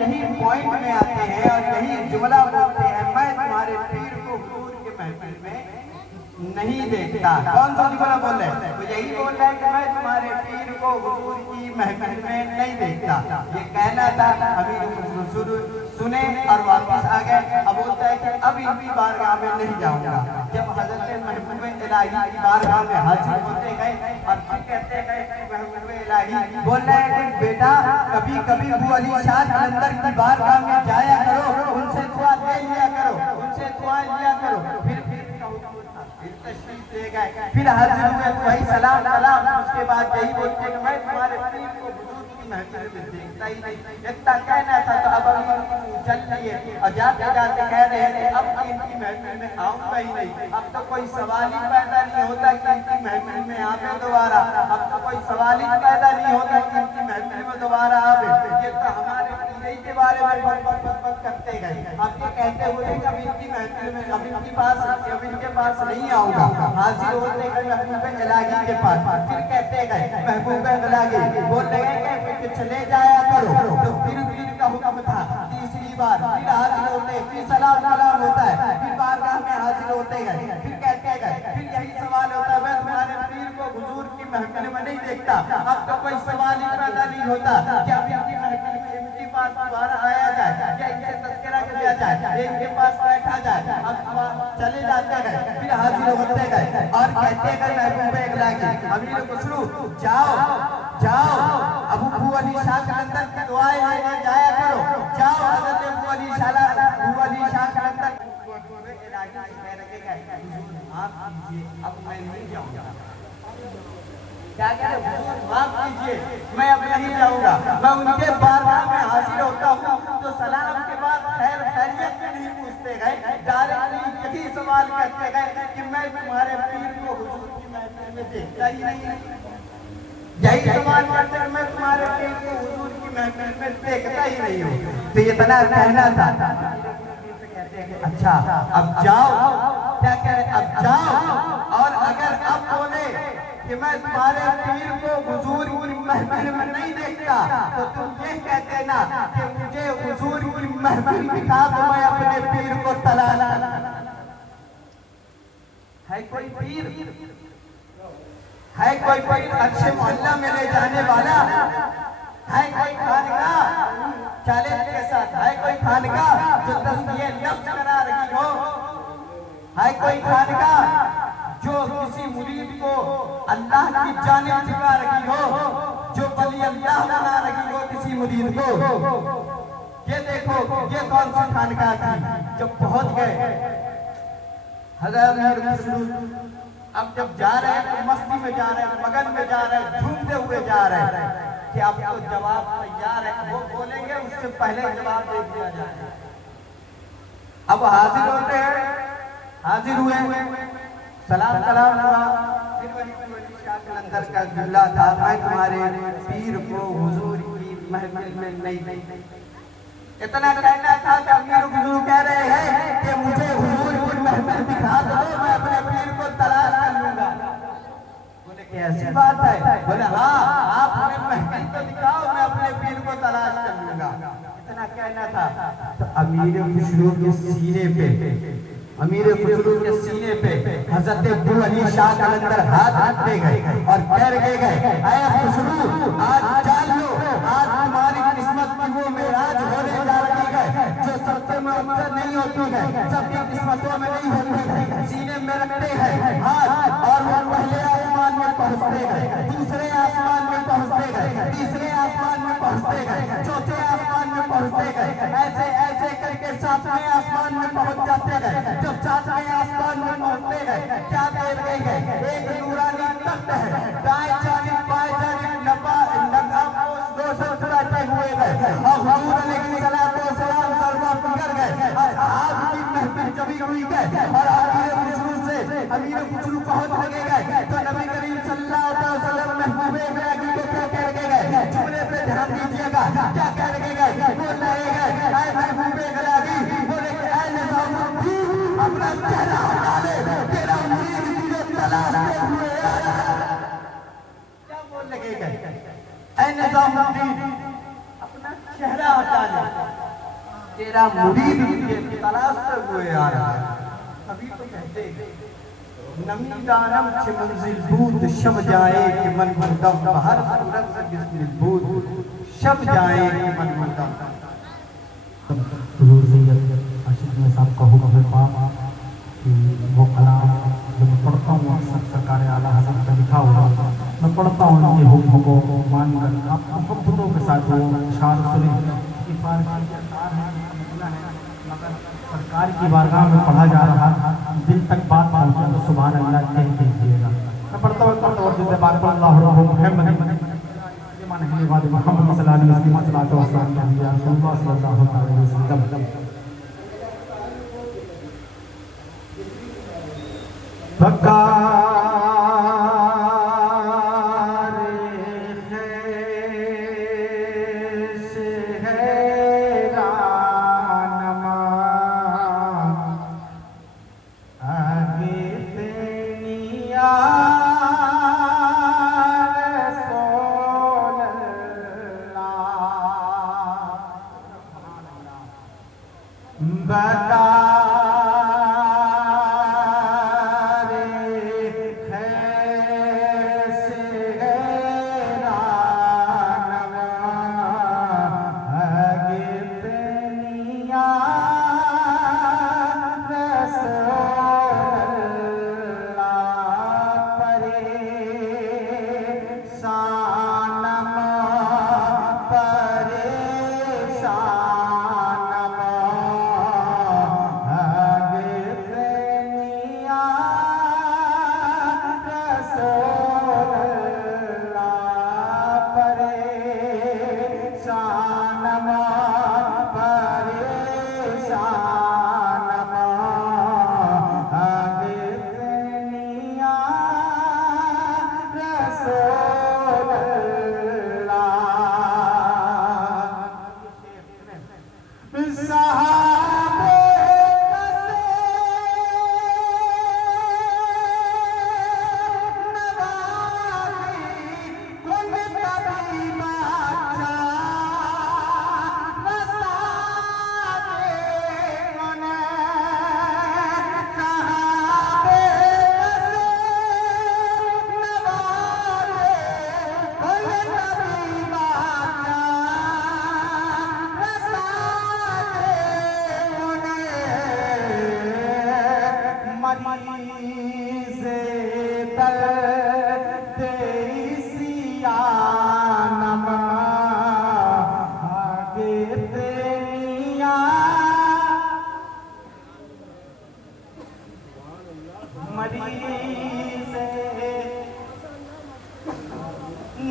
یہی پوائنٹ میں آتے ہیں اور یہی جملہ بولتے ہیں، میں تمہارے پیر کو حضور کے محفل میں نہیں دیکھتا۔ کون سا جملہ بول رہے ہیں؟ وہ یہی بول رہے ہیں کہ میں تمہارے پیر کو حضور کی محفل میں نہیں دیکھتا۔ یہ کہنا تھا، امیر خسرو سنے اور واپس آ گئے۔ اب بولتا ہے کہ اب ان کی بارگاہ میں نہیں جاؤں گا۔ جب حضرت محبوب الہی کی بارگاہ میں حاضر ہوتے گئے اور پھر کہتے گئے کہ محبوب الہی بول رہے ہیں کہ بیٹا کبھی کبھی ابو علی شاہ قلندر کی بارگاہ میں جایا کرو، ان سے دعا لے لیا کرو، ان سے دعا لیا کرو۔ پھر تشریف لے گئے، پھر حاضر ہوئے، وہی سلام سلام، اس کے بعد یہی بولتے ہیں کہ میں تمہارے پیر کو حضور کی محفل میں دیکھتا ہی نہیں۔ اتنا کہنا تھا تو اب چل لیے اور جاتے جاتے کہہ رہے ہیں کہ اب ان کی محفل میں آؤں گا ہی نہیں۔ اب تو کوئی سوال ہی پیدا نہیں ہوتا کہ ان کی محفل میں آوے دوبارہ، اب تو کوئی سوال ہی پیدا نہیں ہوتا کہ ان کی محفل میں دوبارہ آوے۔ یہ تو ہمارے پیرے کے بارے میں بک کرتے گئے۔ اب یہ کہتے ہوئے کہ اب ان کی محفل میں اب ان کے پاس نہیں آؤں گا۔ حاضر ہوتے گئے محبوب الہی کے پاس، پھر کہتے گئے محبوب الہی بول رہے ہیں کہ چلے جایا کرو، تو پھر کا حکم تھا۔ تیسری بار پھر حاضر ہوتے، پھر سلام سلام ہوتا ہے، پھر بارگاہ میں حاضر ہوتے گئے، پھر کہتے گئے، پھر یہی سوال ہوتا ہے، میں تمہارے پیر کو حضور کی محفل میں نہیں دیکھتا۔ اب تو کوئی سوال ہی پیدا نہیں ہوتا کہ اب ان کی محفل میں ان کے پاس دوبارہ آیا جائے یا ان سے تذکرہ کیا جائے، ان کے پاس بیٹھا جائے۔ اب چلے جاتے گئے، پھر حاضر ہوتے گئے اور کہتے گئے محبوب الہی امیر خسرو جاؤ جاؤ، ابو علی شاہ قلندر کی دعائیں لینے جایا کرو، جاؤ حضرت ابو علی شاہ قلندر معاف کیجئے اب میں نہیں جاؤں گا۔ کیا کہہ رہے حضور معاف کیجئے میں اب نہیں جاؤں گا۔ میں ان کے بارگاہ میں حاضر ہوتا ہوں تو سلام کے بعد خیر خیریت میں نہیں پوچھتے گئے، ڈائریکٹلی یہی سوال کرتے گئے کہ میں تمہارے پیر کو حضور کی محفل میں دیکھتا ہی نہیں۔ یہی سوال کرتے ہیں، میں تمہارے پیر کو حضور کی محفل میں دیکھتا ہی نہیں ہوں۔ تو یہ اتنا کہنا تھا۔ اچھا اب جاؤ، کیا کہہ رہے اب جاؤ، اور اگر اب بولے کہ میں تمہارے پیر کو حضور کی محفل میں نہیں دیکھتا تو تم یہ کہتے نا کہ مجھے حضور کی محفل دکھا تو میں اپنے پیر کو تلاش ہے کوئی پیر، ہے کوئی عرش معلیٰ میں لے جانے والا، ہے کوئی خانقاہ چیلنج کے ساتھ، ہے کوئی خانقاہ جو تزکیہ نفس کرا رہی ہو، ہے کوئی خانقاہ جو کسی مرید کو اللہ کی جانب جھکا رہی ہو، جو ولی اللہ بنا رہی ہو کسی مرید کو۔ یہ دیکھو یہ کون سی خانقاہ تھی۔ جب پہنچ گئے حضرت امیر خسرو، اب جب جا رہے ہیں تو مستی میں جا رہے ہیں، مگن میں جا رہے ہیں، جھومتے ہوئے جا رہے ہیں کہ اب تو جواب تیار ہے، وہ بولیں گے اس سے پہلے جواب دے دیا جائے۔ اب حاضر ہوتے ہیں، حاضر ہوئے، سلام کلام ہوا، پھر ولی شاہ قلندر کا جملہ تھا، میں تمہارے پیر کو حضور کی محفل میں نہیں۔ اتنا کہنا تھا کہ امیر خسرو کہہ رہے ہیں کہ مجھے حضور کی محفل دکھا دو، میں اپنے پیر کو تلاش کر لوں گا۔ بولے کہ ایسی بات ہے؟ بولے ہاں آپ ہمیں محفل تو دکھاؤ، میں اپنے پیر کو تلاش کر لوں گا۔ اتنا کہنا تھا تو امیر خسرو کے سینے پہ حضرت ابو علی شاہ قلندر ہاتھ رکھتے گئے اور کہہ گئے اے خسرو آج جان لو، آج تمہاری قسمت کی وہ معراج ہونے جا رہی ہے جو سب سے مؤثر نہیں ہوتی ہے، سب کی قسمتوں میں نہیں ہوتی ہے۔ سینے میں رکھتے ہیں ہاتھ اور وہ پہلے آسمان میں پہنچتے گئے، دوسرے آسمان میں پہنچتے گئے، تیسرے آسمان میں پہنچتے گئے، چوتھے آسمان میں پہنچتے گئے، ایسے ایسے کر کے ساتویں آسمان میں پہنچ جاتے گئے۔ جب ساتویں آسمان میں پہنچتے گئے کیا دیکھ گئے؟ ایک نورانی تخت ہے، دائیں جانب بائیں جانب بیٹھے ہوئے گئے اور حضور علیہ السلام ضربہ پکڑ گئے، اصحاب کی محفل جمی ہوئی گئے اور امیر خسرو سے امیر خسرو پہنچ لگے گئے تو نبی کریم صلی اللہ علیہ وسلم محبوب الہی کو کیا کہہ لگے گئے؟ جملے پہ دھیان دیجئے گا، کیا کہہ لگے گئے؟ بول رہے گئے اے محبوب الہی، بولے کہ اے نظام الدین اپنا چہرہ ہٹا لے، تیرا مرید تجھے تلاشتے ہوئے آیا۔ کیا بول لگے گئے؟ اے نظام الدین اپنا چہرہ ہٹا لے، تیرا مرید تجھے تلاشتے ہوئے آ رہا ہے. ابھی تو کہتے نمی دانم چھ منزل بود شب جائے کہ من مردم بہر صورت سے بسم بود شب جائے کہ من مردم. حضور سید عاشق میں صاحب کا حکم ہے پاک کہ وہ کلام جو میں پڑھتا ہوں اکثر سرکار اعلیٰ حضرت کا لکھا ہوا میں پڑھتا ہوں ان کے حکم کو مان کر آپ محبتوں کے ساتھ وہ اشعار سنیں. یہ فارسی کے اشعار ہیں مگر سرکار کی بارگاہ میں پڑھا جا رہا دل تک بات پہنچے تو سبحان اللہ کہہ دیجیے گا. میں پڑھتا ہوں جس سے بات پر اللہ محمد محمد صلی اللہ علیہ وسلم رسول اللہ صلی اللہ علیہ وسلم.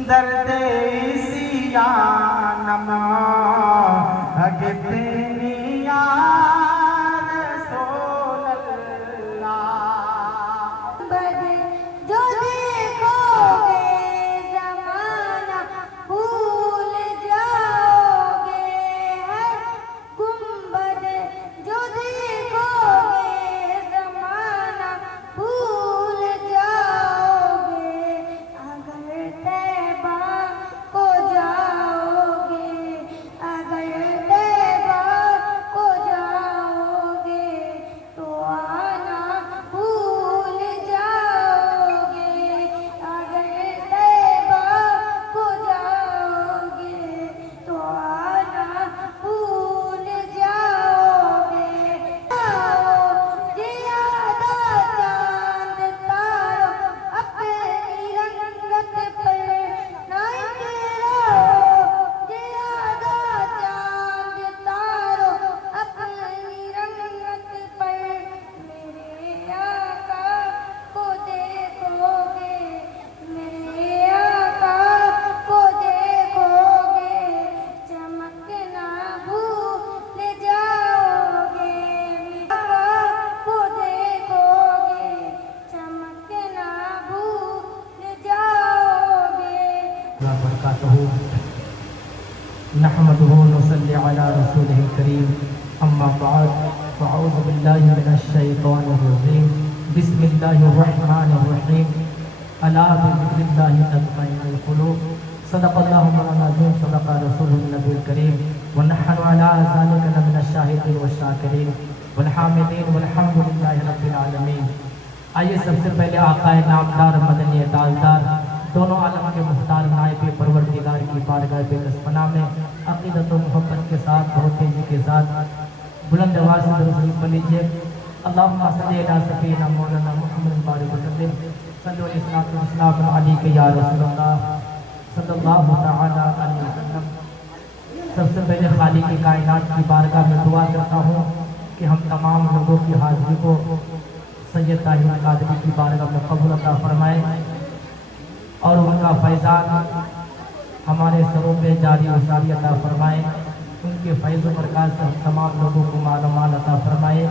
درد سیانم اگتنی یا رسول اللہ. جو دیکھو گے زمانہ بھول جاؤ گے ہر گنبد جو دیکھو گے زمانہ بھول جاؤ گے. اگر طیبہ کو جاؤ گے اگر طیبہ کو جاؤ گے تو آنا بھول جاؤ گے. اگر طیبہ کو جاؤ گے تو آنا بھول جاؤ گے. زیادہ چاند تارو اپنی رنگت پر نائتے رہو. زیادہ چاند تارو اپنی رنگت پر میرے آقا کو دیکھو گے میرے آقا کو دیکھو گے چمکنا بھول جاؤ گے. میرے آقا کو دیکھو گے چمکنا بھول جاؤ گے. وبرکاتہ. نحمده ونصلي على رسوله الكريم اما بعد فاعوذ بالله من الشيطان الرجيم بسم الله الرحمن الرحيم الا بذكر الله تطمئن القلوب. صدق الله مولانا العظيم صدق رسوله النبي الكريم ونحن على ذلك لمن الشاهدين والشاکرین والحامدین والحمد للہ رب العالمین۔ آئیے سب سے پہلے آقا نامدار مدنی تاجدار دونوں عالم کے مختار نائب پروردگار کی بارگاہ بے پناہ میں عقیدت و محبت کے ساتھ بہت تیزی کے ساتھ بلند آواز سے درود شریف پڑھ لیجیے۔ اللہم صلی علی سیدنا مولانا محمد بارک وسلم صلی اللہ علیہ یا رسول اللہ صلی اللہ تعالی علیہ وسلم۔ سب سے پہلے خالق کی کائنات کی بارگاہ میں دعا کرتا ہوں کہ ہم تمام لوگوں کی حاضری کو سید طاہر قادری کی بارگاہ میں قبول عطا فرمائے اور ان کا فیضان ہمارے سروں پہ جاری و ساری عطا فرمائے، ان کے فیض و برکات سے ہم تمام لوگوں کو مال و مال عطا فرمائے۔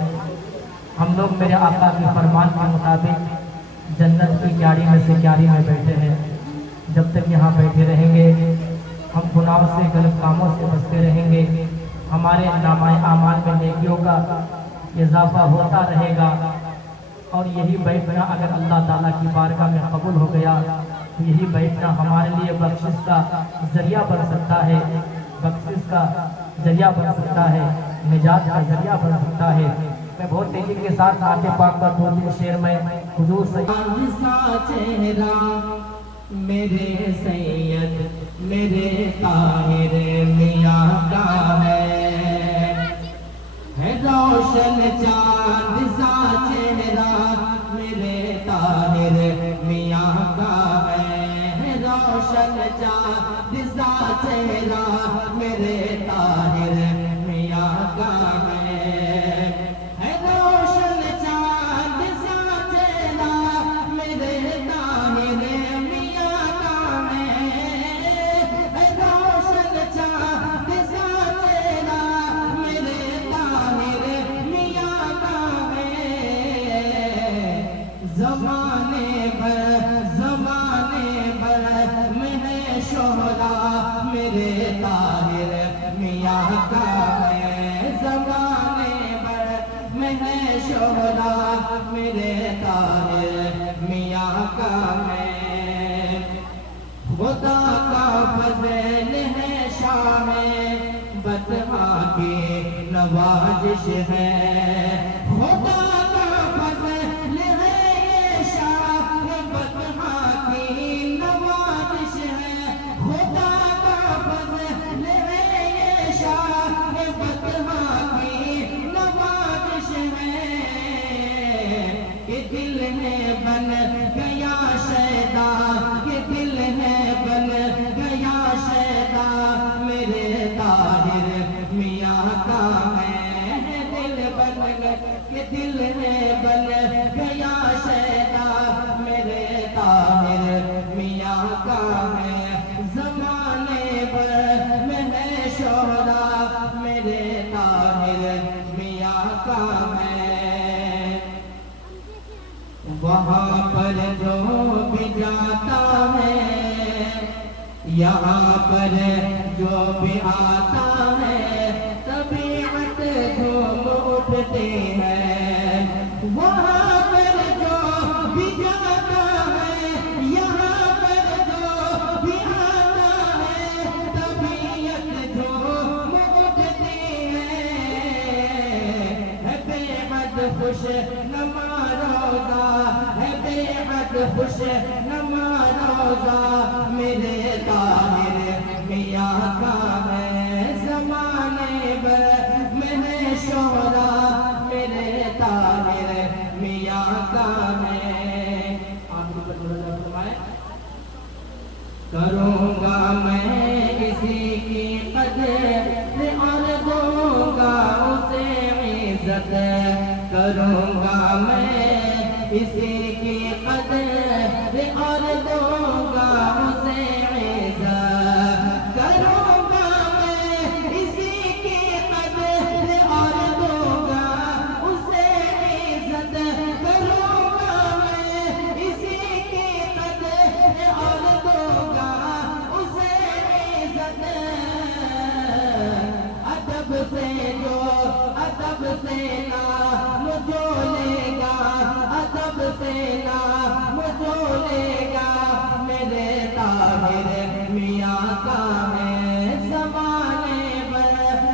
ہم لوگ میرے آقا کے فرمان کے مطابق جنت کی کیاری میں سے کیاری میں بیٹھے ہیں۔ جب تک یہاں بیٹھے رہیں گے ہم گناہوں سے غلط کاموں سے بچتے رہیں گے، ہمارے نامہ اعمال میں نیکیوں کا اضافہ ہوتا رہے گا، اور یہی بیٹھنا اگر اللہ تعالیٰ کی بارگاہ میں قبول ہو گیا تو یہی بیٹھنا ہمارے لیے بخشش کا ذریعہ بن سکتا ہے، بخشش کا ذریعہ بن سکتا ہے، نجات کا ذریعہ بن سکتا ہے۔ میں بہت تیزی کے ساتھ نعت پاک کا 2-3 شعر میں حضور چہرہ میرے سید میرے طاہر میاں کا ہے روشن چاند سا چہرہ میرے طاہر میاں کا ہے روشن چاند سا چہرہ میرے طاہر میاں کا ہے روشن چاند سا چہرہ میرے طاہر میاں کا ہے روشن چاند سا چہرہ میرے طاہر میاں کا ہے زمانے بھر میں ہے شہرا میرے طاہر میاں کا ہے زمانے بھر میں ہے شہرا میرے طاہر میاں کا ہے خدا کا فضل ہے شاہ بطحا کی نوازش ہے خدا کا فضل ہے یہ شاہ بطحا کی نوازش ہے خدا کا فضل ہے یہ شاہ بطحا کی نوازش ہے کہ دل ہے بن گیا شیدا کہ دل ہے بن گیا شیدا میرے طاہر میاں کا ہے دل بن گیا کہ دل ہے بن گیا شیدا میرے طاہر میاں کا ہے زمانے بھر میں ہے شہرا میرے طاہر میاں کا ہے وہاں پر جو بھی جاتا ہے یہاں پر جو بھی آتا ہے طبیعت جھوم اٹھتی ہے وہاں پر جو بھی جاتا ہے یہاں پر جو بھی آتا ہے طبیعت جھوم اٹھتی ہے بے حد خوش نما روزہ ہے بے حد خوش نما روزہ میرے طاہر میاں کا ہے زمانے بھر میں ہے شہرا میرے طاہر میاں کا ہے آخری پر تھوڑا فرمائے کروں گا میں اسی کی قدر اور دوں گا اسے عزت کروں گا میں اسی کی قدر اور دوں گا اسے عزت کروں گا میں اسی کی قدر اور دوں گا اسے عزت کروں گا میں اسی کی قدر اور دوں گا اسے عزت ادب سے جو ادب سے نام جو لے گا ادب سے نام جو لے گا میرے طاہر میاں کا ہے زمانے بھر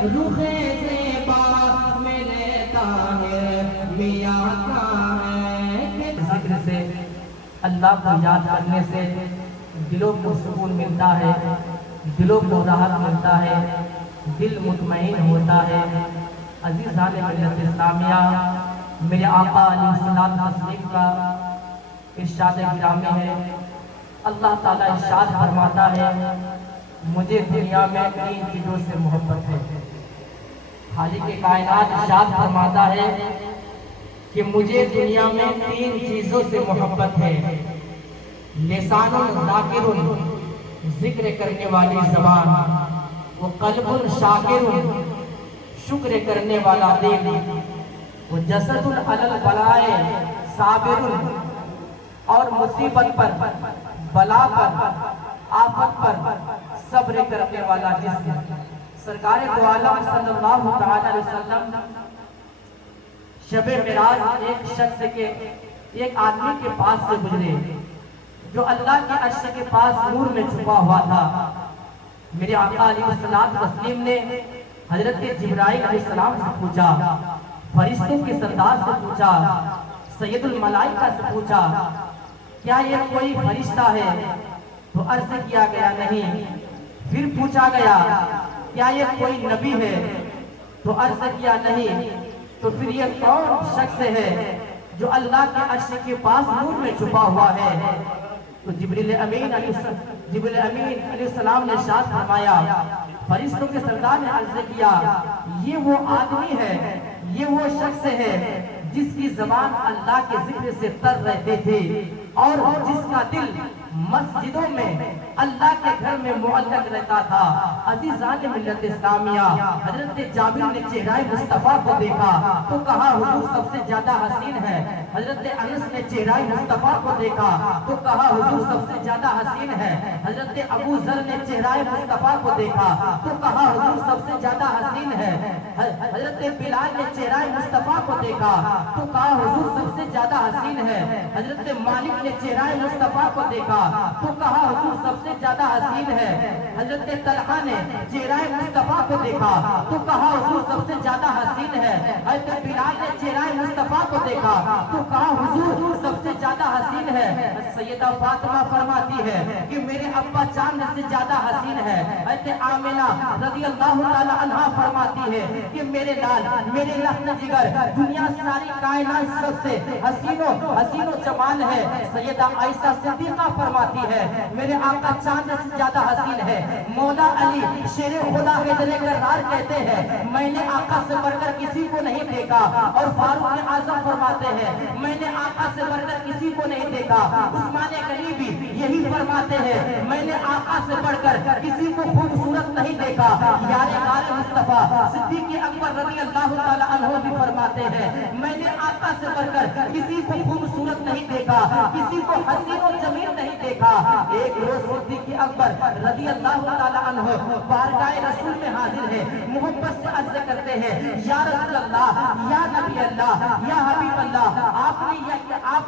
رخے زیبا میرے طاہر میاں کا ہے. ذکر سے اللہ کو یاد کرنے سے دلوں کو سکون ملتا ہے، دلوں کو راحت ملتا ہے، دل مطمئن ہوتا ہے. عزیزان ملت اسلامیہ، میرے آقا علیہ الصلوۃ والتسلیم کا ارشاد گرامی ہے. اللہ تعالیٰ ارشاد فرماتا ہے مجھے دنیا میں 3 چیزوں سے محبت ہے. خالق کائنات ارشاد فرماتا ہے کہ مجھے دنیا میں 3 چیزوں سے محبت ہے. لسان ذاکر، ذکر کرنے والی زبان، وہ قلب شاکر، شکر کرنے والا دل، وہ جسد علی البلائے صابر، اور مصیبت پر، بلا پر، آفت پر صبر کرنے والا جسم. سرکار دو عالم صلی اللہ تعالی علیہ وسلم شب معراج ایک آدمی کے پاس سے گزرے جو اللہ کے عرش کے پاس نور میں چھپا ہوا تھا. میرے آقا علیہ الصلوۃ والتسلیم نے حضرت جبرائیل علیہ السلام سے پوچھا، فرشتوں کے سردار سے پوچھا، سید الملائکہ سے پوچھا کیا یہ کوئی فرشتہ ہے؟ تو عرض کیا گیا نہیں. پھر پوچھا گیا کیا یہ کوئی نبی ہے؟ تو عرض کیا نہیں. تو پھر یہ کون شخص ہے جو اللہ کے عرش کے پاس نور میں چھپا ہوا ہے؟ تو جبریل امین علیہ السلام نے ارشاد فرمایا، فرشتوں کے سردار نے عرض کیا یہ وہ آدمی ہے، یہ وہ شخص ہے جس کی زبان اللہ کے ذکر سے تر رہتے تھے اور جس کا دل مسجدوں میں اللہ کے گھر میں معلق رہتا تھا. عزیزان ملت اسلامیہ، حضرت جابر نے چہرہ مصطفیٰ کو دیکھا تو کہا حضور سب سے زیادہ حسین ہے. حضرت انس نے چہرہ مصطفیٰ کو دیکھا تو کہا حضور سب سے زیادہ حسین ہے. حضرت ابو ذر نے چہرہ مصطفیٰ کو دیکھا تو کہا حضور سب سے زیادہ حسین ہے. حضرت بلال نے چہرہ مصطفیٰ کو دیکھا تو کہا حضور سب سے زیادہ حسین ہے. حضرت مالک نے چہرہ مصطفیٰ کو دیکھا تو کہا حضور سب سے زیادہ حسین ہے. حضرت طلحہ نے چہرہ مصطفیٰ کو دیکھا تو کہا حضور سب سے زیادہ حسین ہے. حضرت بلال نے چہرہ مصطفیٰ کو دیکھا تو کہا حضور سب سے زیادہ حسین ہے. سیدہ فاطمہ فرماتی ہے کہ میرے ابا چاند سے زیادہ حسین ہے. حضرت آمنہ رضی اللہ تعالی عنہا فرماتی ہے کہ میرے لال، میرے لحن جگر، دنیا ساری کائنات سب سے حسین و جمال ہے. سیدہ عائشہ صدیقہ فرماتی ہے میرے آقا چاند سے زیادہ حسین ہے. مولا علی شیر خدا حیدر کرار کہتے ہیں میں نے آقا سے بڑھ کر کسی کو نہیں دیکھا. اور فاروق اعظم فرماتے ہیں میں نے آقا سے بڑھ کر کسی کو نہیں دیکھا. عثمان غنی بھی یہی فرماتے ہیں میں نے آقا سے بڑھ کر کسی کو خوبصورت نہیں دیکھا. یار غار مصطفیٰ صدیق اکبر رضی اللہ تعالی عنہ بھی فرماتے ہیں میں نے آقا سے بڑھ کر کسی کو خوبصورت نہیں دیکھا، کسی کو حسین و جمیل نہیں دیکھا. ایک روز صدیق اکبر رضی اللہ تعالی عنہ بارگاہ رسول میں حاضر ہے، محبت سے عرض کرتے ہیں یا رسول اللہ، یا نبی اللہ، یا حبیب اللہ، آپ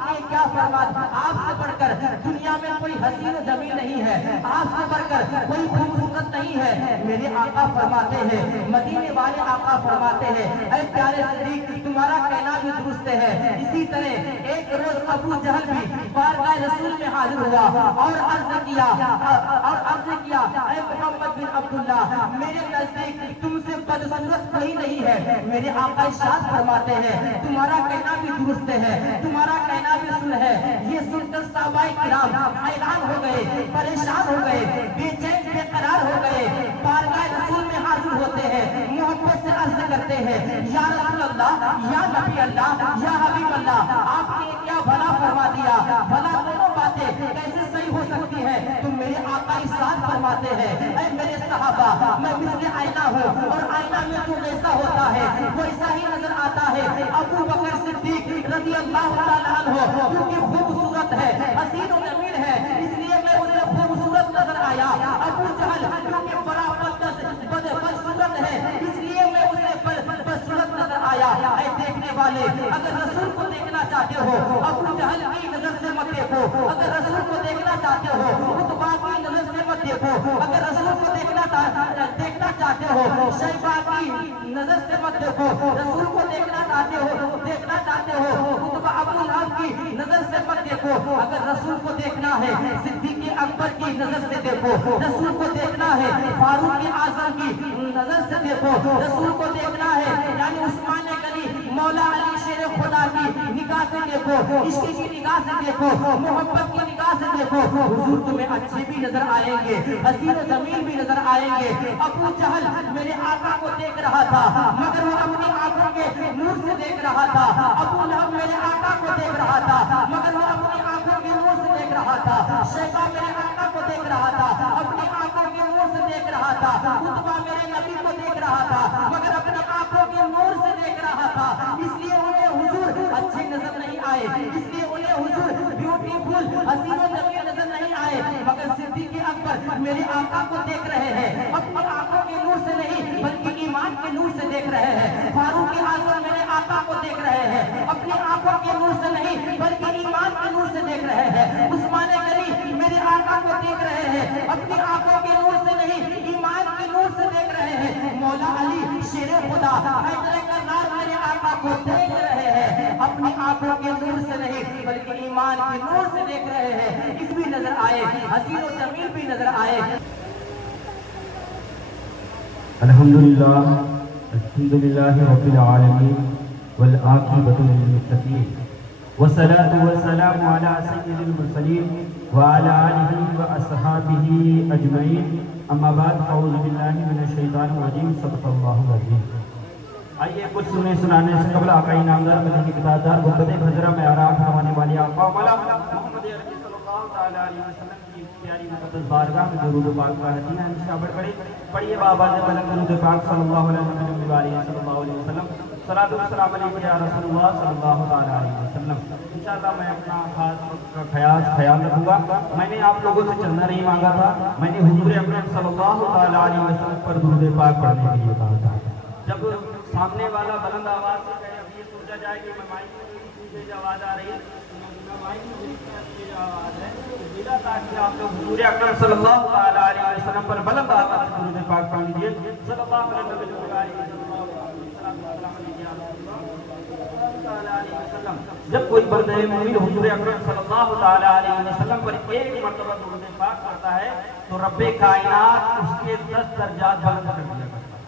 نے کیا فرمایا؟ آپ سے بڑھ کر دنیا میں کوئی حسین و جمیل نہیں ہے، آپ سے بڑھ کر کوئی خوبصورت نہیں ہے. میرے آقا فرماتے ہیں، مدینے والے آقا فرماتے ہیں اے پیارے صدیق تمہارا کہنا بھی درست ہے. اسی طرح ایک روز ابو جہل بھی بارگاہ رسول میں حاضر ہوا اور عرض کیا اے محمد بن عبداللہ میرے نزدیک تم سے بدصورت کوئی نہیں ہے. میرے آقا ارشاد فرماتے ہیں تمہارا کہنا بھی درست ہے، تمہارا کہنا بھی سن ہے. یہ سن کر صحابہ کرام حیران ہو گئے، پریشان ہو گئے، بے چین بے قرار ہو گئے. بارگاہ رسول میں حاضر ہوتے ہیں، محبت سے عرض کرتے ہیں یا رسول اللہ، یا نبی اللہ، یا حبیب اللہ، آپ نے کیا بھلا فرما دیا؟ بھلا دونوں باتیں کیسے صحیح ہو سکتی ہے؟ تم میرے آقا ارشاد فرماتے ہیں اے میرے صحابہ میں مثل آئینہ ہوں اور آئینہ میں تو ویسا ہوتا ہے ویسا ہی نظر آتا ہے. ابو بکر صدیق رضی اللہ تعالیٰ عنہ کیونکہ خوبصورت ہے، حسین و جمیل ہے، اس لیے میں اسے خوبصورت نظر آیا. ابو جہل کیونکہ بڑا بدصورت ہے، اس لیے میں اسے بدصورت نظر آیا. اے دیکھنے والے اگر رسول کو دیکھنا چاہتے ہو ابو جہل کی نظر سے مت دیکھو، اگر رسول کو دیکھنا چاہتے ہو عتبہ کی نظر سے مت دیکھو، اگر رسول کو دیکھنا देखना चाहते हो शैबा की नजर से मत देखो, रसूल को देखना चाहते हो उतबा अबू लहब की नजर से मत देखो। अगर रसूल को देखना है सिद्दीक अकबर की नजर से देखो, रसूल को देखना है फारूक आजम की नजर से देखो, रसूल को देखना है यानी उस्मान गनी मौला अली शेर खुदा की निगाह से देखो, इश्क की निगाह से देखो, मोहब्बत की निगाह से देखो। हुजूर तुम्हें अच्छे भी नजर आएंगे, हसीन व जमील भी नजर आएंगे। अबू जहल मेरे आका को देख रहा था मगर वो अपनी आंखों के नूर से देख रहा था। अबू लहब मेरे आका को देख रहा था मगर वो अपनी आंखों के नूर से देख रहा था। शैबा मेरे आका को देख रहा था, अपनी आंखों के नूर से देख रहा था। उतबा मेरे नबी को देख रहा था मगर अपनी आंखों के नूर से देख रहा था। इसलिए उन्हें हुजूर अच्छे नजर नहीं आए, इसलिए उन्हें हुजूर ब्यूटीफुल हसीन व जमील नजर नहीं आए। मगर सिद्दीक अकबर मेरे आका को देख रहे हैं, अपनी आंखों के नूर से नहीं बल्कि ईमान के नूर से देख रहे हैं। फारूक आजम मेरे आका को देख रहे हैं, अपनी आंखों के नूर से नहीं बल्कि ईमान के नूर से देख रहे हैं। उस्मान गनी मेरे आका को देख रहे हैं, अपनी आंखों के नूर से नहीं ईमान के नूर से देख रहे हैं। मौला अली शेर खुदा हैदर करनार मेरे आका को देख रहे हैं, अपनी आंखों के नूर से नहीं बल्कि ईमान के नूर से देख रहे हैं। इस भी नजर आए, हसीन व जमील भी नजर आए। अल्हम्दुलिल्लाह रब्बिल आलमीन वल आक़िबतु लिल मुत्तक़ीन वस्सलातु वस्सलामु अला सय्यिदिल मुरसलीन व अला आलिहि व अस्हाबिहि अजमईन। अम्मा बाद, अऊज़ु बिल्लाहि मिनश शैतानिर रजीम। सदक़ल्लाहुल अज़ीम। आइए कुछ सुने सुनाने से कबल आकाई नामदार मदीने की ताजदार गुंबद खजरा में आराम फरमाने वाले आका मौला मोहम्मद अरबी सल्लल्लाहु तआला अलैहि वसल्लम की प्यारी मुक़द्दस बारगाह में दुरूद पाक पढ़ती हैं। इंशाअल्लाह पढ़िए बाबा ने बुलंद दुरूद पाक सल्लल्लाहु अलैहि वसल्लम सलातु व सलाम अलैका या रसूलुल्लाह सल्लल्लाहु तआला अलैहि वसल्लम। इंशाअल्लाह मैं अपना खास ख्याल रखूंगा। मैंने आप लोगों से चंदा नहीं मांगा था, मैंने हुजूर अकरम सल्लल्लाहु तआला अलैहि वसल्लम पर दुरूद पाक पढ़ने के लिए कहा था। जब सामने वाला बुलंद आवाज से कहे अब ये सोचा जाए कि मैं माइक में पीछे जो आवाज आ रही है, माइक में ये जो आवाज है बिना, ताकि आप लोग हुजूर अकरम सल्लल्लाहु तआला अलैहि वसल्लम पर बुलंद आवाज से दुरूद पाक पढ़ लीजिए। सल्लल्लाहु अलैहि वसल्लम। जब कोई बंदे मोमिन हुजूर अकरम सल्लल्लाहु तआला अलैहि वसल्लम पर एक मर्तबा दुरूद पाक पढ़ता है तो रब्बे कायनात उसके 10 दर्जात बुलंद कर दिया करता है।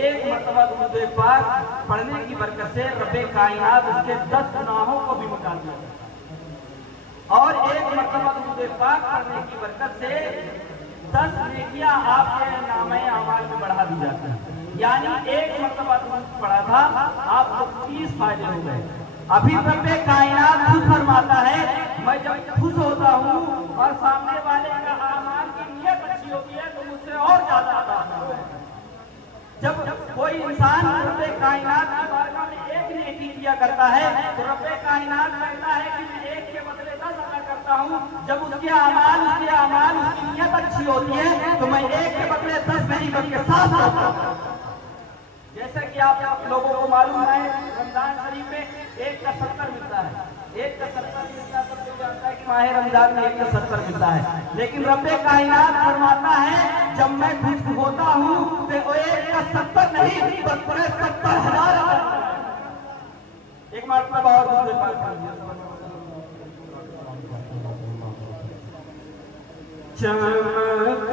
एक मर्तबा दुरूद पाक पढ़ने की बरकत से रब्बे कायनात उसके 10 गुनाहों को भी मिटा दिया करता है। और एक मर्तबा दुरूद पाक पढ़ने की बरकत से 10 नेकियां आपके नामे अमाल में बढ़ा दी जाती है। यानी एक मर्तबा दुरूद पढ़ा था आपको 30 फायदे हो गए। अभी रब्बे कायनात खुद फरमाता है मैं जब खुश होता हूँ और सामने वाले का आमाल की नियत अच्छी होती है तो मुझसे और ज्यादा आता है। जब कोई इंसान रब्बे कायनात की बारगाह में एक नेकी किया करता है तो रब्बे कायनात कहता है कि मैं एक के बदले 10 अदा करता हूँ। जब उसके अमाल उसकी नियत अच्छी होती है तो मैं एक के बदले 10 मेरी बद के साथ करता हूँ। जैसा कि आप लोगों को मालूम है रमजान शरीफ में 1 का 70 मिलता है, 1 का 70 मिलता है। सब लोग जानता है कि माह रमजान में 1 का 70 मिलता है। लेकिन रब्बे कायनात फरमाता है जब मैं खुश होता हूँ तो 1 का 70 नहीं बल्कि 70,000 एक मरतबा और दूसरे पास चमक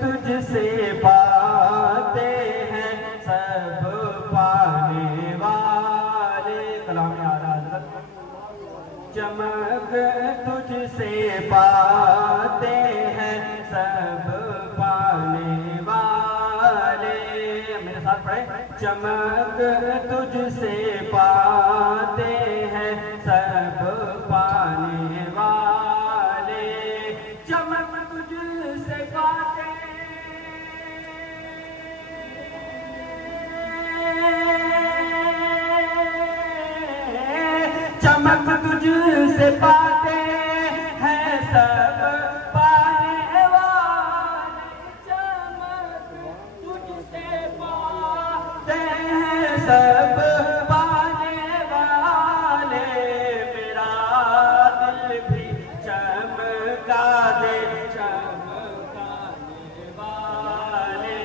तुझसे पाते हैं सब पाने वाले। कलाम आला हज़रत। चमक तुझसे पाते हैं सब पाने वाले। मेरे साथ पढ़े। चमक तुझसे पाते हैं सब पाने वाले। चमक तुझसे पाते चमक तुझसे पाते हैं सब पाने वाले। चमक तुझसे पाते हैं सब पाने वाले। मेरा दिल भी चमका दे चमकाने वाले।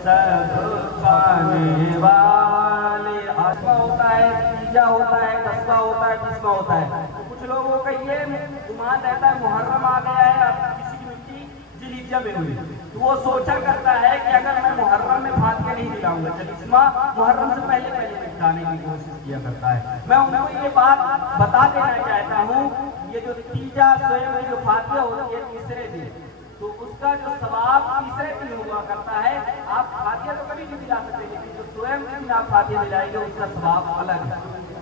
सब पाने वाले। आठवां होता है, तीजा होता है, 10वां होता है, 20वां होता है। तो कुछ लोगों का ये गुमान रहता है मुहर्रम आ गया है, अब किसी की मिट्टी जिलीजा में हुई, तो वो सोचा करता है कि अगर मैं मुहर्रम में फातिहा नहीं दिलाऊंगा, चलीसमा मुहर्रम से पहले पहले निपटाने की कोशिश किया करता है। मैं उनको ये बात बता देना चाहता हूँ, ये जो तीजा स्वयं में जो फातिहा होती है तीसरे दिन, तो उसका जो सवाब तीसरे दिन हुआ करता है। आप फातिहा तो कभी नहीं दिला सकते, लेकिन जो स्वयं दिन आप फातिहा दिलाएंगे उसका सवाब अलग है,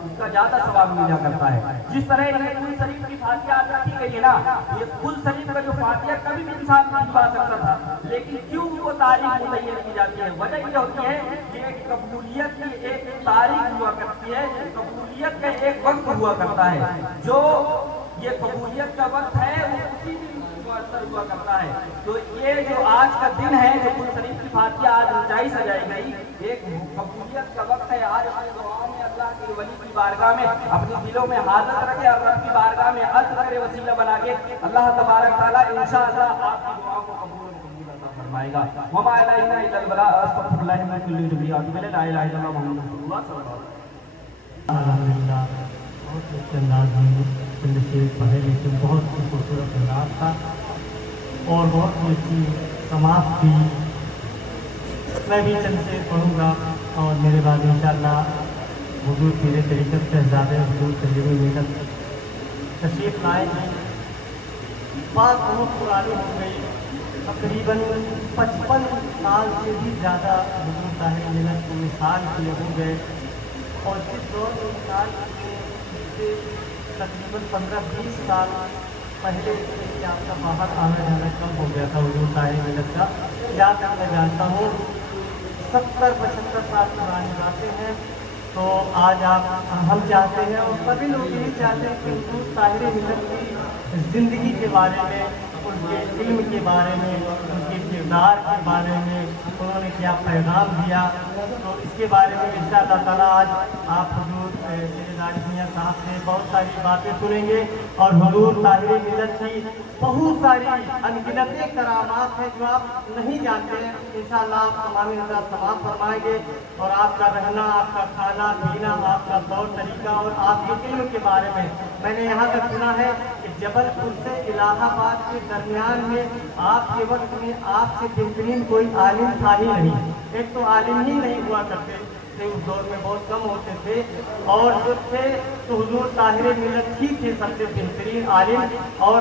उसका ज्यादा सवाब मिला करता है। जिस तरह ये कुल शरीफ की फातिहा आज रखी गई है ना, ये कुल शरीफ का जो फातिहा कभी भी इंसान नहीं पा सकता था, लेकिन क्यों वो तारीख मुतय्यन की जाती है? वजह ये होती है कि एक कबूलियत की एक तारीख हुआ करती है, कबूलियत का एक वक्त हुआ करता है, जो ये कबूलियत का वक्त है वो उसी दिन मुअत्तर हुआ करता है। तो ये जो आज का दिन है, जो कुल शरीफ की फातिहा आज ऊंचाई सजाई गई, एक कबूलियत का वक्त है। आज अपनी दुआओं में अल्लाह के वली की बारगाह में अपने दिलों में हाजत रखे और रब की बारगाह में अर्ज करे, वसीला बना के अल्लाह तबारक तआला इंशाअल्लाह आपकी दुआओं को कबूल अता फरमाएगा। वमा अलैना इल्लल बलाग, अस्तगफिरुल्लाह मिन कुल्ली ज़ंबि व अतूबु इलैहि, ला इलाहा इल्लल्लाह मुहम्मदुर रसूलुल्लाह सल्लल्लाहु अलैहि वसल्लम। अल्हम्दुलिल्लाह, बहुत अच्छे अंदाज में चंद शेर पढ़े, लेकिन बहुत ही खूबसूरत अंदाज था और बहुत ही अच्छी समाप्त थी। मैं भी चंद शेर पढ़ूँगा और मेरे बाद इंशाअल्लाह हुजूर पीरे तरीक़त शहज़ादे हुजूर तजर्बे मिलत तशरीफ़ लाएंगे। बात बहुत पुरानी हो गई, तकरीबन 55 साल से भी ज़्यादा हुजूर ताहिर मिलत को मिसाल किए हो गए, और जिस दौर में मिसाल किए उससे तकरीबन 15-20 साल पहले कि आपका बाहर आना जाना कम हो गया था हुजूर ताहिर मिलत का। या तक मैं जानता हूँ 70-75 साल पुरानी बातें हैं। तो आज हम चाहते हैं और सभी लोग यही चाहते हैं कि हुजूर ताहिर मिलत की ज़िंदगी के बारे में, उनके इल्म के बारे में, उनके किरदार के बारे में, उन्होंने क्या पैगाम दिया, तो इसके बारे में इंशाअल्लाह ताला आज आप हुजूर सैयद आरिफ मियां साहब से बहुत सारी बातें सुनेंगे। और हुजूर ताहिर मिलत की बहुत सारी अनगिनत करामात हैं जो आप नहीं जानते हैं। इंशाअल्लाह आप तमाम हज़रात समाप्त फरमाएंगे और आपका रहना, आपका खाना पीना, आपका तौर तरीका और आपके इल्म के बारे में। मैंने यहाँ तक सुना है कि जबलपुर से इलाहाबाद के दरमियान में आपके वक्त में आपसे बेहतरीन कोई आलिम था ही नहीं। एक तो आलिम ही नहीं हुआ करते थे, उस दौर में बहुत कम होते थे, और जो थे तो हुजूर ताहिर मिलत ही थे सबसे बेहतरीन आलिम। और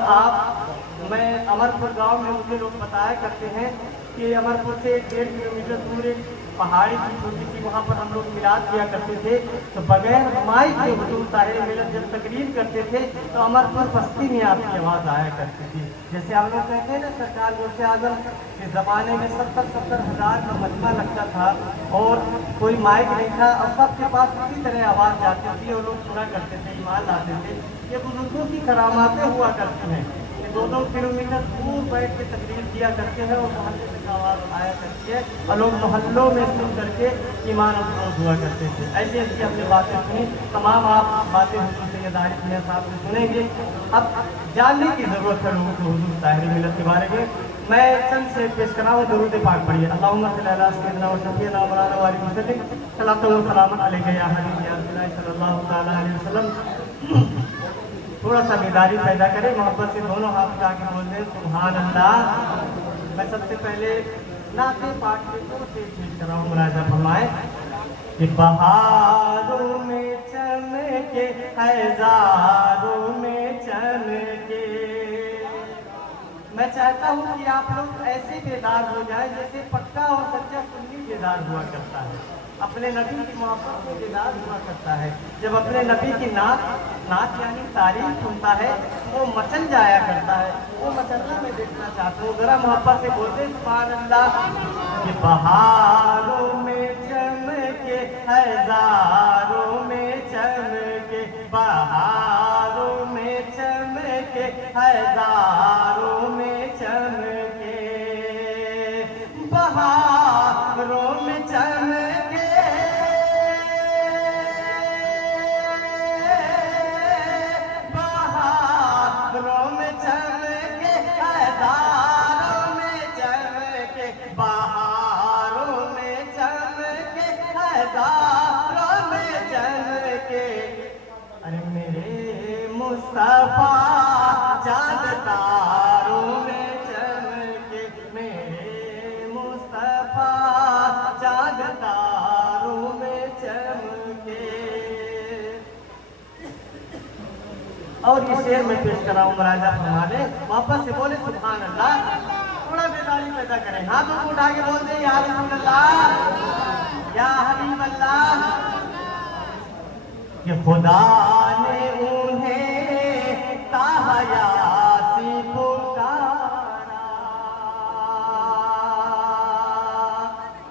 मैं अमरपुर गांव में मुझे लोग बताया करते हैं कि अमरपुर से 1.5 किलोमीटर दूर एक पहाड़ी की छोटी सी, वहाँ पर हम लोग मिलाद किया करते थे। तो बगैर माइक के हुजूर ताहिर मिलत जब तकरीर करते थे तो अमरपुर बस्ती में आपकी आवाज़ आया करती थी। जैसे हम लोग कहते हैं ना, सरकार गौसे आजम के ज़माने में 70-70 हज़ार का मजमा लगता था और कोई माइक नहीं था, और सबके पास इसी तरह आवाज़ जाती थी और लोग सुना करते थे, ईमान लाते थे। ये बुजुर्गों की करामातें हुआ करती हैं, 2-2 किलोमीटर दूर बैठ के तकरीर किया करते हैं और मोहल्ले से आवाज़ आया करती है और लोग मोहल्लों में सुन करके ईमान अफरोज हुआ करते थे। ऐसी ऐसी हमने बातें सुनी, तमाम आप बातें हुजूर सैयद आरिफ मियां साहब से सुनेंगे। अब जानने की ज़रूरत है लोगों को हुजूर ताहिर मिलत के बारे में। मैं चंद से पेश कर रहा हूँ, दरूद पाक पढ़िए। अल्लाहुम्मा सल्ली अला सय्यिदना व शफीना व मौलाना व अलैहि वसल्लम, सलातो व सलाम अलैका या हबीबी या रसूलल्लाह सल्लल्लाहु तआला अलैहि वसल्लम। थोड़ा सा बेदारी पैदा करें, मोहब्बत से दोनों हाथ उठा के बोल दें सुभान अल्लाह। मैं सबसे पहले नाते पाक के 2 शेर पेश कर रहा हूँ, मुलाहिजा फरमाएं कि बहारों में चमके हज़ारों में चमके। मैं चाहता हूँ कि आप लोग ऐसे बेदार हो जाएं जैसे पक्का और सच्चा सुन्नी बेदार हुआ करता है, अपने नबी की मोहब्बत में बेदार हुआ करता है। जब अपने नबी की नात यानी तारीफ सुनता है वो मचल जाया करता है। वो मचलना मैं देखना चाहता हूँ, ज़रा मोहब्बत से बोलते सुभान अल्लाह। कि बहारों में चमके हज़ारों में चमके, बहारों में चमके हज़ारों में चमके, बहारों में चमके, बहारों में चमके हज़ारों में चमके, बहारों मुस्तफा चांद तारों में चमके मेरे मुस्तफा चांद तारों में चमके। और ये शेर में पेश कर रहा हूँ मुरादा फरमा दे, वापस से बोले सुभान अल्लाह, थोड़ा बेदारी पैदा करें, हाथों को उठा के बोल दे या रसूल अल्लाह या हबीब अल्लाह। कि खुदा ने उन्हें ताहयाती पुकारा।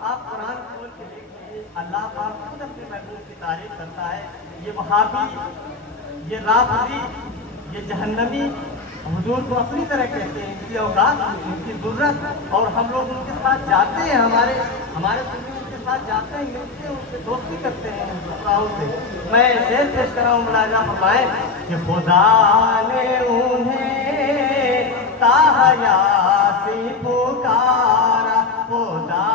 आप कुरान खोल के देखिए, अल्लाह पाक खुद अपने महबूब की तारीफ करता है। ये वहाबी, ये राफिदी, ये जहन्नमी हुजूर को अपनी तरह कहते हैं, इनकी औकात, इनकी ज़रूरत, और हम लोग उनके साथ जाते हैं, हमारे सुन्नी उनके साथ जाते हैं, मिलते हैं, उनसे दोस्ती करते हैं अफराहों से। मैं शेर पेश कर रहा हूँ, मुलाजा फरमाए कि खुदा ने उन्हें ताहयाती पुकारा, खुदा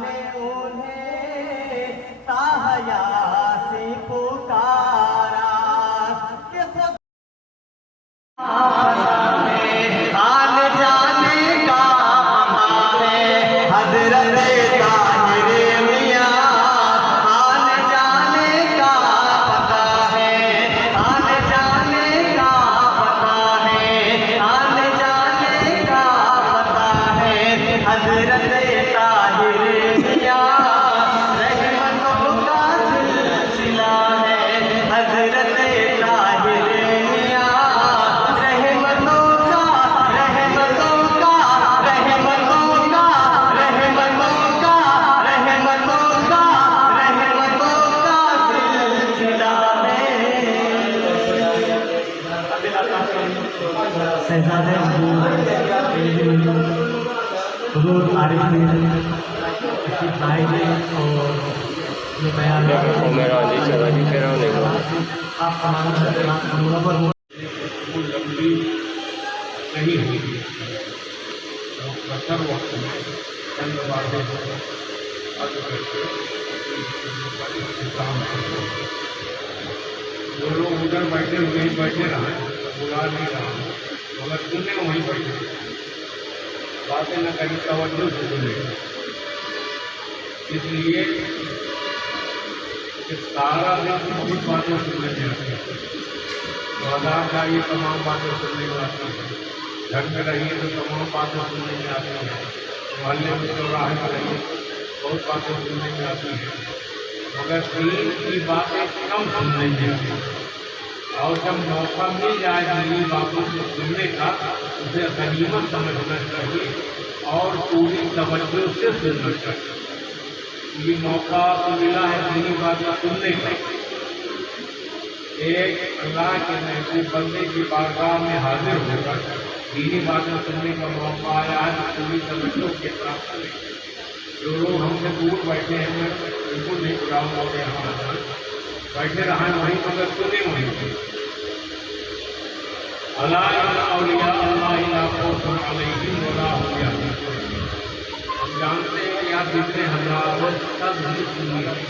ने उन्हें ताहयाती पुकारा। आने जाने का है हज़रत ताहिर मियां, आने जाने का पता है, आने जाने का पता है, आने जाने का पता है हज़रत ताहिर मियां। रहमतों का सिलसिला है हज़रत ताहिर मियां। हुजूर आरिफ आएंगे और ये बयान आप तमाम मुनव्वर हो लंबी नहीं होगी, बसर वक्त में चंद बातें अर्ज करके काम करते। जो लोग उधर बैठे हुए ही बैठे रहे, बुला नहीं रहा, मगर सुनने वहीं बैठे, बातें न करी, तवज्जो से सुने। इसलिए कि सारा दिन बहुत बातें सुनने में आती है, बाजार जाइए तमाम बातें सुनने में आती है, घर में रहिए तो तमाम बातें सुनने में आती हैं, मोहल्ले में चौराहे में रहिए बहुत बातें सुनने में आती हैं, मगर दीन की बातें कम सुनने में आती हैं। और जब मौका मिल जाए दीनी बातों को सुनने का, उसे गनीमत समझना चाहिए और पूरी तवज्जो से सुनना चाहिए। ये मौका तो मिला है दीनी बातें सुनने का, एक अल्लाह के महबूब बंदे की बारगाह में हाजिर होकर दीनी बातें सुनने का मौका आया है, पूरी तवज्जो के साथ सुने। जो लोग हमसे दूर बैठे हैं, मैं बिल्कुल नहीं बुलाऊंगा कि यहाँ बैठे रहे वहीं, मगर सुने वहीं से। अल्लाह औलिया अल्लाह ला खौफुन अलैहिम वला हुम यहज़नून। हम जानते हैं कि आप जितने हज़ारों सब ही सुन्नी हैं,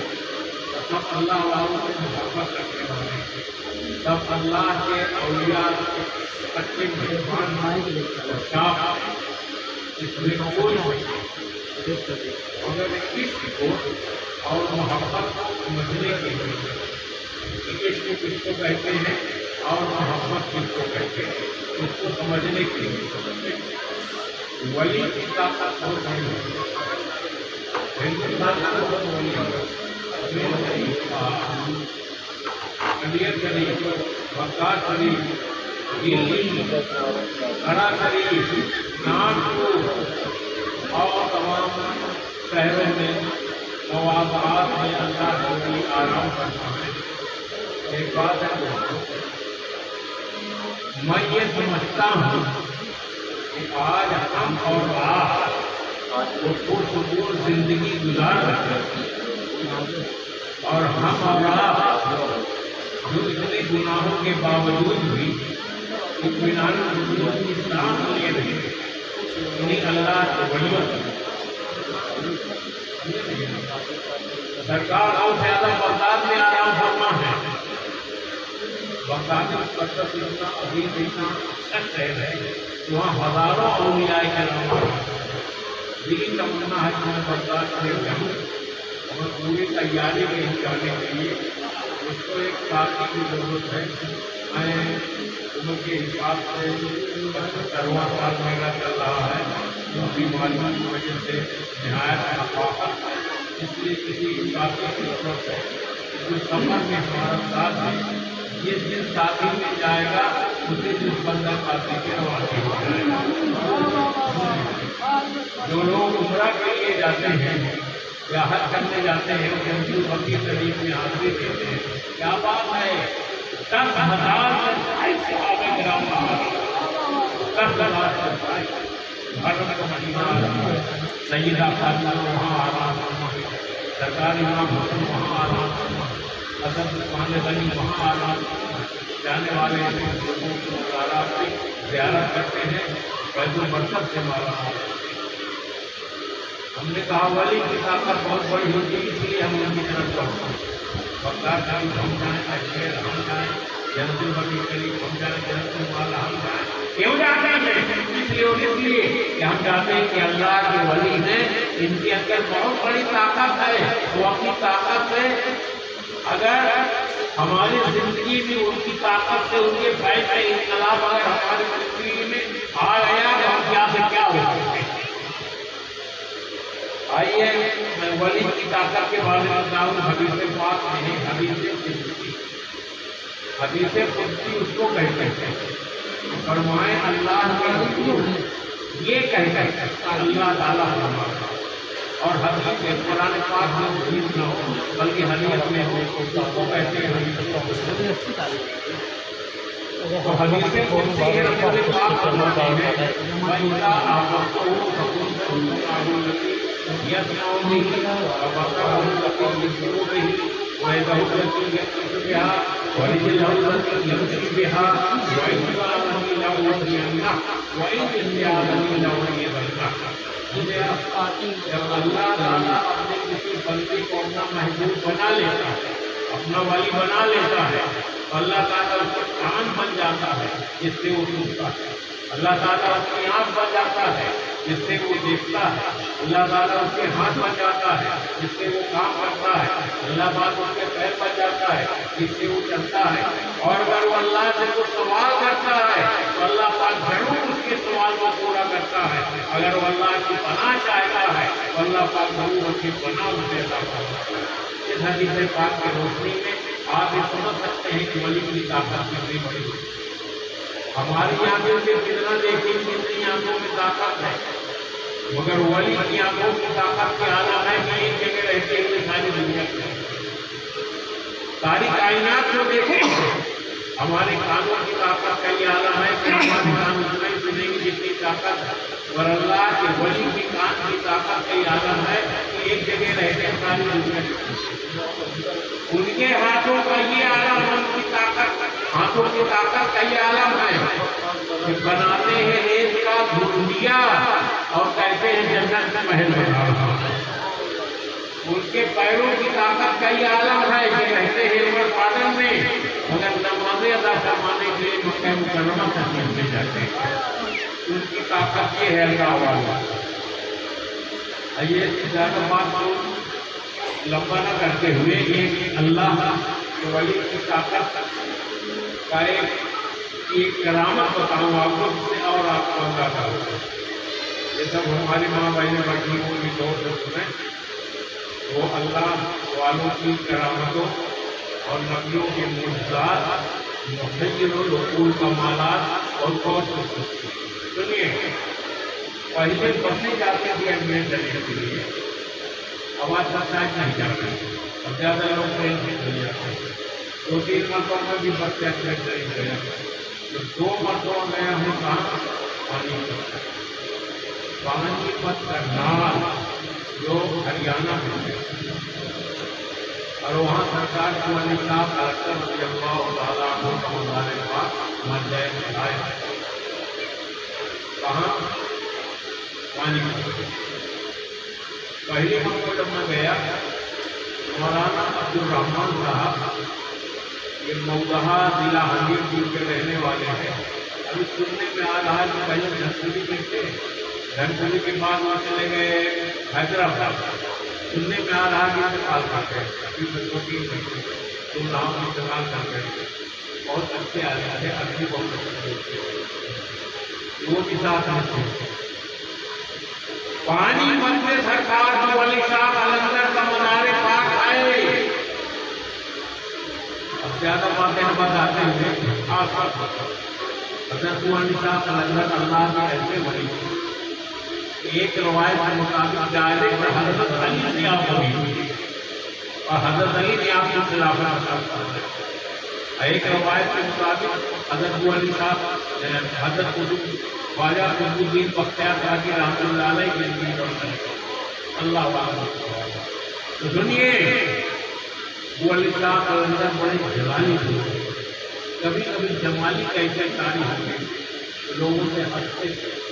सब अल्लाह वालों से मोहब्बत रखने वाले, सब अल्लाह के औलिया अच्छे मेहमान साफ, इसमें कोई मगर इश्क को और मोहब्बत को समझने के लिए, इश्क किसको कहते हैं और मोहब्बत किसको कहते हैं, इसको समझने के लिए वली की ताकत बहुत बड़ी है। हिंदुस्तान का बहुत वली है, अलियर शरीफ, मक्का शरीफ, दिल्ली, कड़ा शरीफ, नागपुर और तमाम शहरों में मवाज़ात में अल्लाह की आराम करता है। एक बात है, मैं ये समझता हूँ कि आज हम और आप वो पुरसुकून जिंदगी गुजार रहे हैं, और हम और आप जो इतने गुनाहों के बावजूद भी इत्मीनान की सांस लिए रहे, इन्हीं अल्लाह के वलियों सरकार और ज्यादा बगदाद में आराम फरमा है, बगदाद मुक़द्दस इतना अजीम इतना अच्छा शहर है, वहाँ हज़ारों औलिया किराम दिली तमन्ना है कि मैं बगदाद में जाऊँ और पूरी तैयारी में जाने के लिए उसको एक साथी की ज़रूरत है। मैं उम्र के हिसाब से 75वां साल मेरा चल रहा है, बीमारियों की वजह से नहायत अफाकत है, इसलिए किसी साथी की ज़रूरत है जो सफर में हमारा साथ है। ये जिस साथी में जाएगा उसे जिस बंदा साथी के रवाना हो जाएगा। जो लोग उम्रा के लिए जाते हैं या हज करने जाते हैं उनकी बकरी शरीफ में हाजिरी देते हैं। क्या बात है, 10,000 सहाबा किराम 10,000 भारत का मदीना सैयदा फातिमा वहाँ आराम, सरकार इमाम हुसैन वहाँ आराम, हज़रत उस्मान गनी वहाँ आराम, जाने वाले लोगों की मुबारक से ज़ियारत करते हैं, फैज़ुल बरकत से माला माल। हमने कहा वली की ताकत बहुत बड़ी होती है, इसलिए हम उनकी तरफ चलते हैं। बगदाद शरीफ हम जाएँ, अजमेर हम जाएँ, जन्नतुल बकी शरीफ हम जाएँ, जन्नतुल माला हम जाएँ। क्यों जाते हैं? इसलिए कि हम चाहते हैं कि अल्लाह के वली हैं, इनके अंदर बहुत बड़ी ताकत है। वो अपनी ताकत से अगर हमारी जिंदगी में उनकी ताकत से उनके फैल से इनकलाब अगर हमारी जिंदगी में आ गया तो हम क्या से क्या हो सकते हैं। आइए मैं वली की ताकत के बारे में बताऊँ। हदीस पाक में है, हदीस कुदसी उसको कहते हैं। फरमाए अल्लाह के हुजूर ये कहते हैं अल्लाह ताला हमारा, और हदीस कुरान पाक में हदीस न हो बल्कि हदीस में हो उसको कहते हैं हदीस। तो हदीस कुदसी है, रसूल पाक फरमाते हैं वइज़ा आमरतहु फकुल यस्मऊ बिही वबसरहु लती युबसिरू बिही वयदहु लती यबतिशु बिहा वरिजलहु लती यमशी बिहा वइन सअलनी लउतियन्नह वइन इस्ताअज़नी लउतियन्नह। जब अल्लाह ताला अपने किसी बंदे को अपना महबूब बना लेता है, अपना वली बना लेता है, अल्लाह ताला उसका कान बन जाता है जिससे वो सुनता है, अल्लाह ताला उसकी आँख बन जाता है जिससे वो देखता है, अल्लाह ताला उसके हाथ बन जाता है जिससे वो काम करता है, अल्लाह ताला उसके पैर बन जाता है जिससे वो चलता है। और अगर वो अल्लाह से कुछ सवाल करता है तो अल्लाह पाक जरूर उसके सवाल को पूरा करता है। अगर वो अल्लाह की पनाह चाहता है तो अल्लाह पाक जरूर उसकी पनाह देता है। इस हदीस पाक की रोशनी में आप ये समझ सकते हैं कि वली की ताकत कितनी बड़ी है। हमारी आंखों से कितना देखें कितनी आंखों में ताकत है, मगर वली की आंखों की ताकत के आलम है कि एक जगह रहते हुए सारी दुनिया सारी कायनात को देखें। हमारे कानों की ताकत का ये आलम है कि हमारे कान उतना ही सुनेंगे जितनी ताकत है, और अल्लाह के वली की कान की ताकत का ये आलम है कि एक जगह रहते हैं सारी दुनिया। उनके हाथों का ये आलम है, उनकी ताकत हाथों की ताकत का ये आलम है कि बनाते हैं रेत का धुंधिया और कहते हैं जन्नत में महल बना रहा है। उनके पैरों की ताकत का ये आलम है कि कहते हैं उमर गार्डन में अगर नमाज़ें अदा करवाने के लिए मक्का मुकर्रमा तशरीफ ले जाते हैं, उनकी ताकत ये है अल्लाह वाला। ये ज़्यादा बात को लंबा न करते हुए एक अल्लाह के वली की ताकत का एक करामत बताऊँ आपको, जिससे और आपको अंदाजा होगा। ये सब हमारी माँ बहन बच्चियों की दौर से सुने वो अल्लाह वालों की करामतों और नबियों के मुआज़ात, मुख़य्यरुल कमालात और गौर से सुनिए। पहले बसने जाते थे अजमेर शरीफ के लिए, आवाज़ शायद नहीं जाते, अब ज़्यादा लोग ट्रेन से चले जाते हैं। 2-3 मरतों में भी बस से अजमेर शरीफ गया, तो 2 मरतों में हमें कहाँ पानीपत करनाल जो हरियाणा में है, और वहाँ सरकार के वाले साहब कलेक्टर रज़ियल्लाहु ताला अन्हु हमारे पास मर्जाए आए। कहाँ? पानीपत। पहली बार जब मैं गया, मौलाना अब्दुल रहमान साहब یہ مودہا ضلع حمیرپور کے رہنے والے ہیں. ابھی سننے میں آ رہا ہے کہ پہلے دھنپوری میں تھے، دھنپوری کے بعد وہاں چلے گئے حیدرآباد. سننے میں آ رہا ہے کہ انتقال کر گئے. ابھی تو نام انتقال کر گئے. بہت اچھے آدمی تھے، ابھی بہت اچھے لوگ تھے. وہ بھی ساتھ میں تھے. پانی مت میں سرکار جو علی شاہ قلندر کا مزار پاک آئے. اب زیادہ باتیں ہم بتاتے ہوئے خاص بات حضرت علی شاہ قلندر اللہ کے ایسے ولی تھے. ایک روایت کے مطابق ڈائریکٹ حضرت علی سے آپ ہوئی اور حضرت علی نے آپ کو خلافت. ایک روایت کے مطابق حضرت علی شاہ حضرت خواجہ قطب الدین بختیار کاکی رحمۃ اللہ علیہ کے لیے اللہ علیہ. تو سنیے، وہ علی شاہ قلندر بڑے جلالی تھے. کبھی کبھی جمالی کا ایسے تاریخ ہوتے لوگوں سے ہنستے تھے.